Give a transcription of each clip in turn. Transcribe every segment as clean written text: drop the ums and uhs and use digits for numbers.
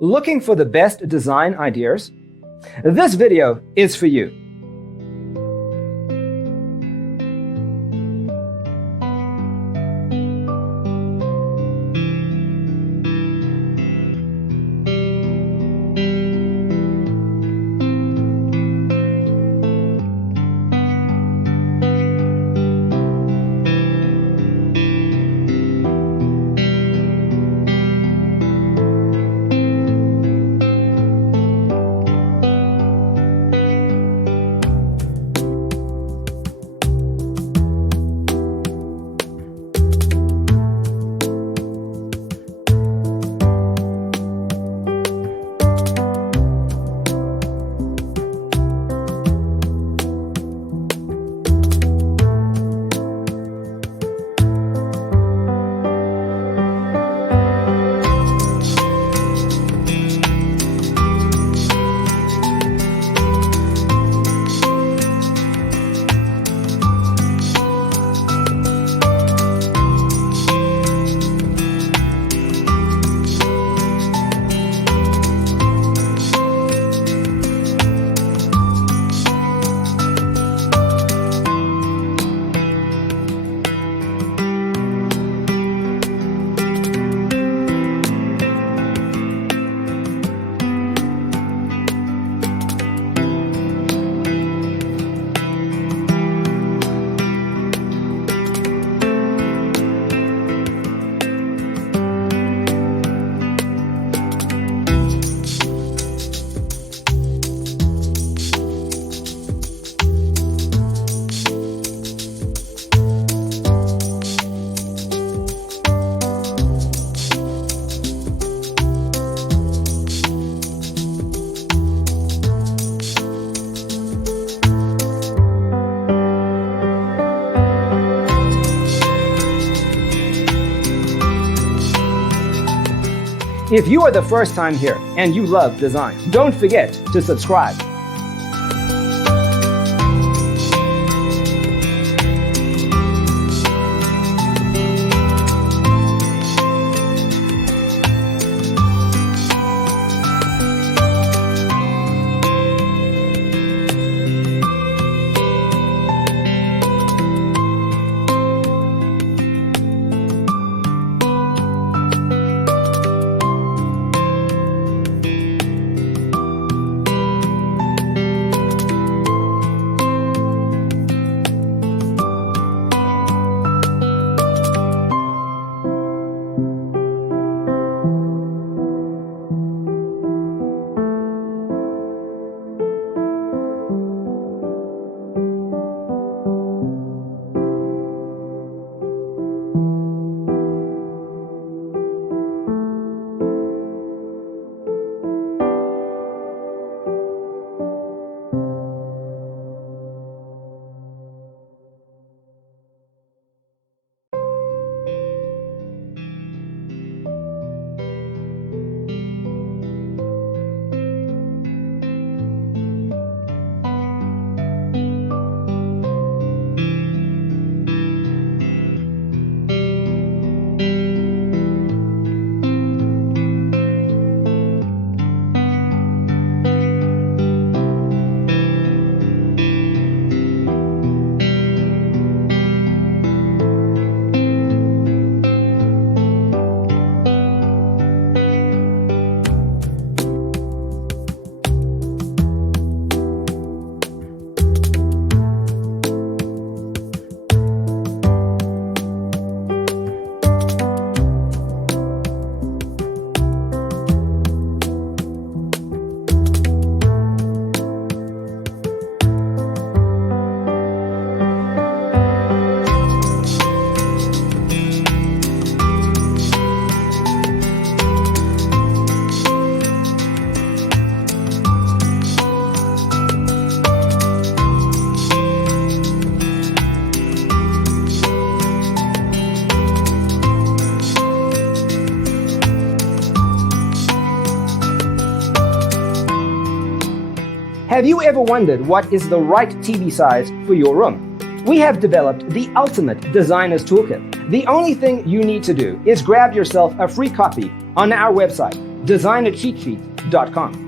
Looking for the best design ideas? This video is for you. If you are the first time here and you love design, don't forget to subscribe. Have you ever wondered what is the right TV size for your room? We have developed the ultimate designer's toolkit. The only thing you need to do is grab yourself a free copy on our website. designercheatsheet.com.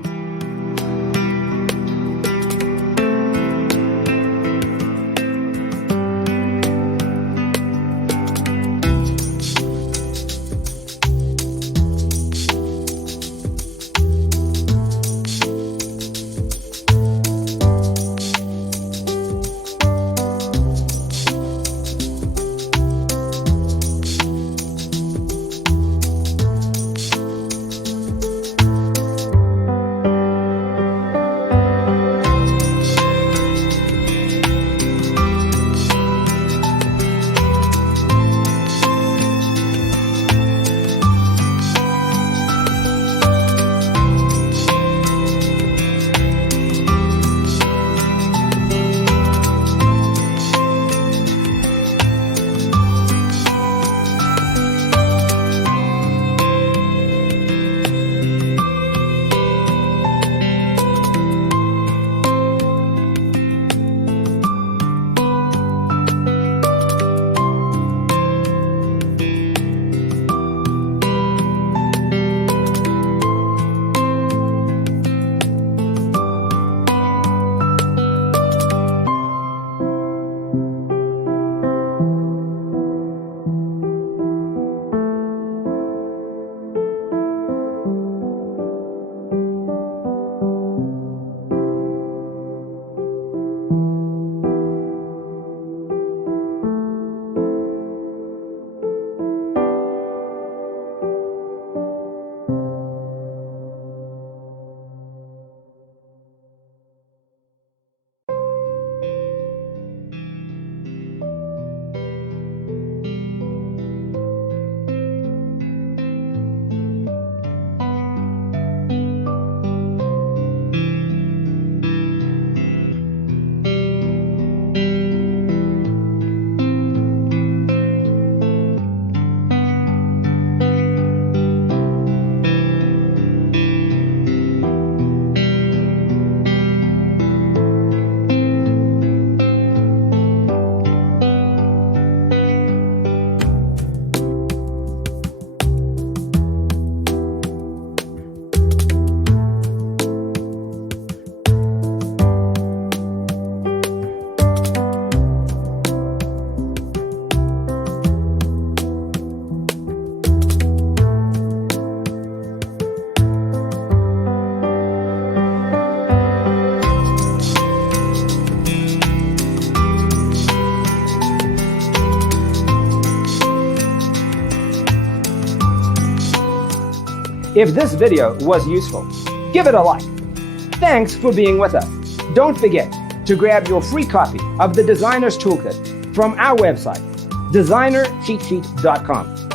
If this video was useful, give it a like. Thanks for being with us. Don't forget to grab your free copy of the Designer's Toolkit from our website, designercheatsheet.com.